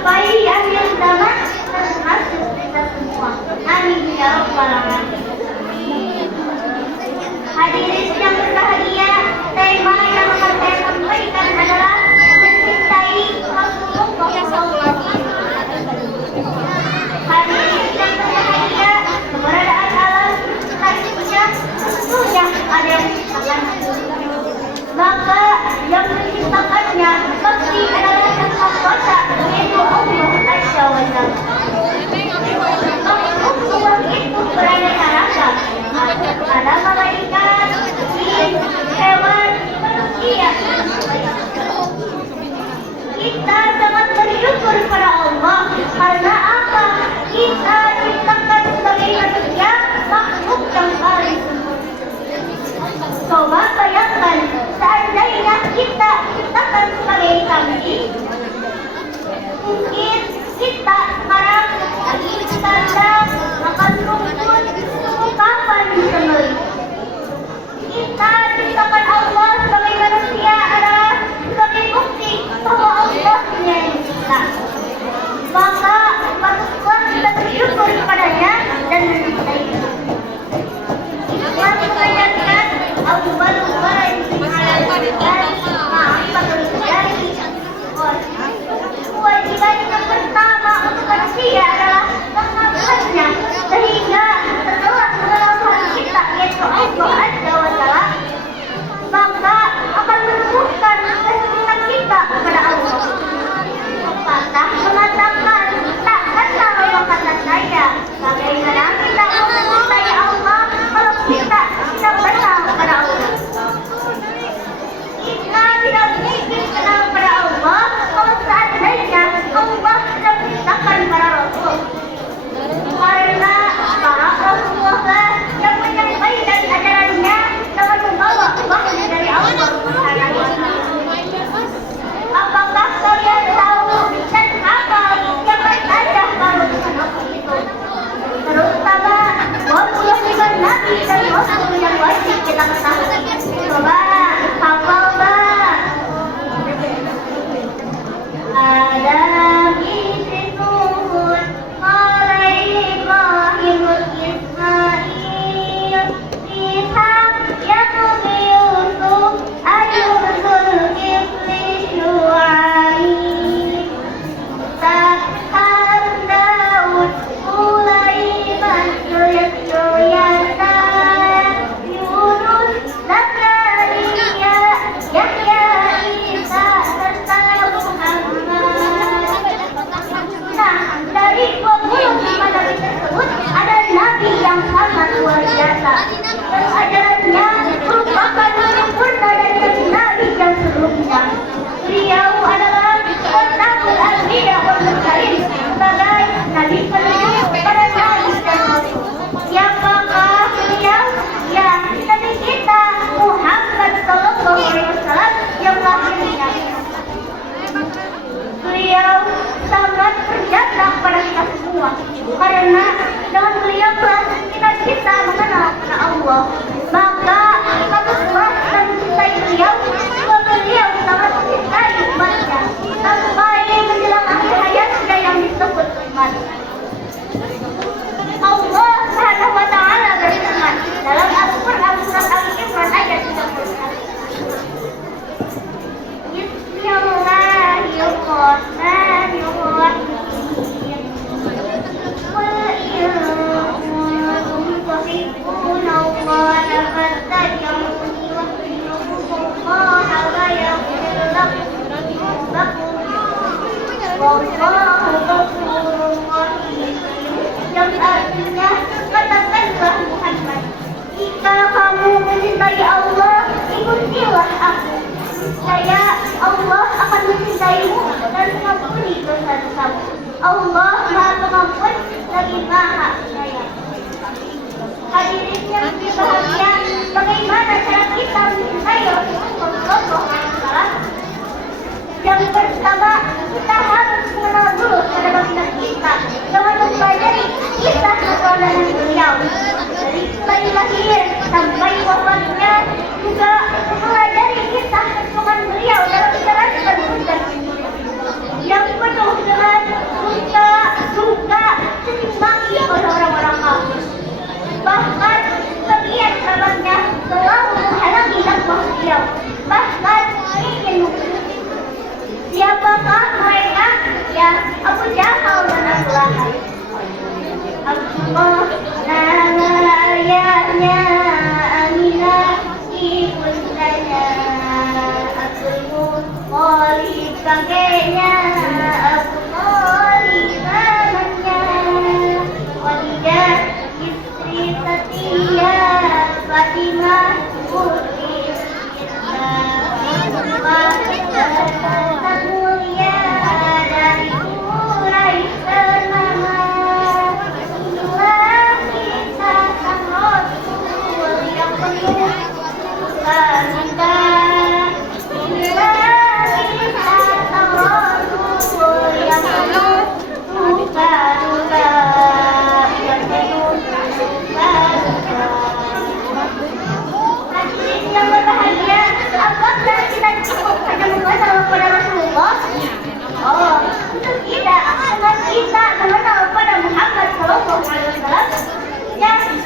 sampai akhir zaman termasuk kita semua. Amin ya rabbal alamin. Hadirin yang berbahagia, tema yang akan saya sampaikan adalah mencintai Rasulullah. Hadirin yang berbahagia, keberadaan alam selanjutnya tentunya ada yang menciptakan. Maka yang menciptakannya pasti adalah Yang Maha Kuasa, yaitu Allah Azza wa Jalla. Allah itu beraneka ragam. Ada malaikat, jin, hewan, manusia. Kita sangat bersyukur kepada Allah karena apa? Kita diciptakan sebagai manusia, makhluk yang paling sempurna. Coba bayangkan, seandainya kita diciptakan sebagai kambing, mungkin kita sekarang lagi di kandang makan rumput, kapan disembelih? Kita diciptakan Allah sebagai manusia adalah sebagai bukti bahwa Allah menyayangi kita. Maka patutlah kita bersyukur kepadanya dan mencintainya. Islam mengajarkan awwalu wajibin 'alal insani ma'rifatul ilahi. Kewajiban yang pertama untuk manusia adalah mengenalnya, sehingga setelah mengenal Tuhan kita yaitu Allah Azza wa Jalla, maka akan menumbuhkan kecintaan kita kepada Allah. Pepatah mengatakan, tak kenal maka tak sayang. Bagaimana kita mau mencintai Allah kalau kita tidak kenal kepada Allah? Kita tidak mungkin kenal kepada Allah kalau seandainya Allah tidak menciptakan para Rasul. Karena para Rasulullah yang menyampaikan ajarannya dengan membawa wahyu dari Allah Subhanahu wa Ta'ala. Apakah kalian tahu dan apa yang ada kalau Rasul itu? Terutama kewajiban Nabi dan Rasul yang wajib kita ketahui. Coba hafal Mbak. Ada isi Nuhun, qala Ibrahim Ismail, Ishaq Yaqub Yusuf, Ayyub Zulkifli Syu'aib, Harun Daud, Sulaiman, Yasan, Yunus, Zakaria, Yahya, Isa, serta Muhammad. Nah, dari 25 nabi tersebut ada nabi yang sangat luar biasa. Dan ajarannya merupakan sempurna dari nabi yang sebelumnya. Beliau adalah Khatamul Anbiya wal Mursalin, sebagai nabi penutup para nabi dan rasul. Siapakah beliau? Ya, nabi kita Muhammad sallallahu alaihi wasallam yang lahirnya. Beliau sangat berjasa kepada kita semua, karena dengan beliau kita mengenal kepada Allah. Maka patutlah kita mencintai beliau, sebab beliau sangat mencintai umatnya sampai menjelang akhir hayatnya yang disebut umat. Allah Subhanahu wa Ta'ala berfirman dalam Al-Quran surat Al-Imran ayat 31. Bismillahirrahmanirrahim. Qul in kuntum tuhibbuna Allaha fattabi'uni yuhibbukumullah wa yaghfir lakum dhunubakum. Wallahu ghafurur rahim. Yang artinya, katakanlah Muhammad, jika kamu mencintai Allah, ikutilah aku. Saya Allah akan mencintaimu dan mengampuni dosa-dosamu. Allah Maha Pengampun lagi Maha Penyayang. Hadirin yang berbahagia, bagaimana cara kita mencintai Rasulullah SAW? Yang pertama, kita harus mengenal dulu pada baginda kita dengan mempelajari kisah perjalanan beliau dari mulai lahir sampai wafatnya, juga mempelajari kisah perjuangan beliau dalam menjalankan tugas yang penuh dengan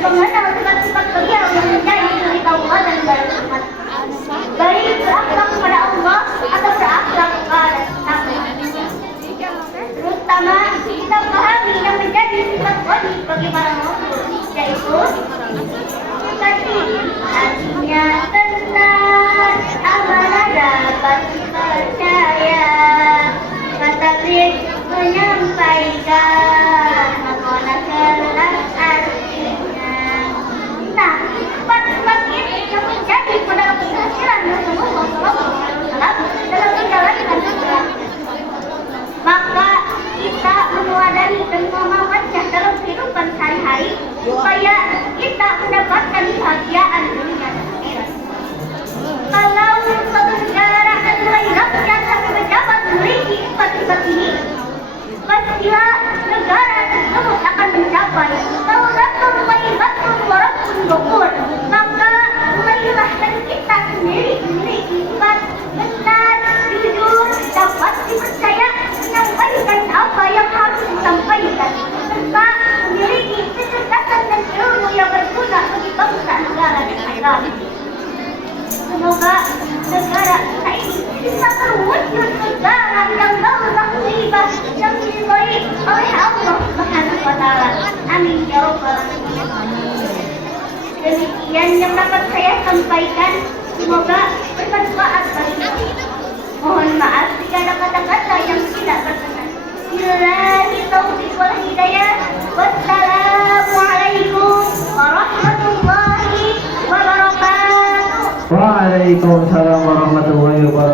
mengenal sifat-sifat beliau yang menjadi suri taubatan dan rahmat. Baik berakhlak kepada Allah atau berakhlak kepada sesama. Terutama kita pahami yang menjadi sifat wajib bagi para rasul, yaitu tadi hatinya benar, amanah dapat dipercaya, kata menyampaikan amanah jelas artinya. Nah, sifat-sifat ini yang menjadi modal keberhasilan Rasulullah SAW dalam menjalankan Islam. Maka kita meneladani dan memamanya dalam kehidupan sehari-hari supaya kita mendapatkan kebahagiaan dunia dan akhirat. Kalau suatu negara adalah rakyat sampai mendapat memiliki sifat-sifat ini, pastilah negara tersebut akan mencapai tauratun thayyibatun wa rabbun ghafur. Maka mulailah dari kita sendiri memiliki sifat benar, jujur, dapat dipercaya, menyampaikan apa yang harus disampaikan, serta memiliki kecerdasan dan ilmu yang berguna bagi bangsa, negara, dan agama. Semoga negara kita ini bisa terwujud negara yang bermakhlifah, yang diridhai oleh Allah Subhanahu wa Ta'ala. Amin ya rabbal alamin. Demikian yang dapat saya sampaikan, semoga bermanfaat bagi kita. Mohon maaf jika ada kata-kata yang tidak berkenan. Billahi taufiq wal hidayah. Wassalamualaikum warahmatullahi wabarakatuh. Waalaikumsalam warahmatullahi wabarakatuh.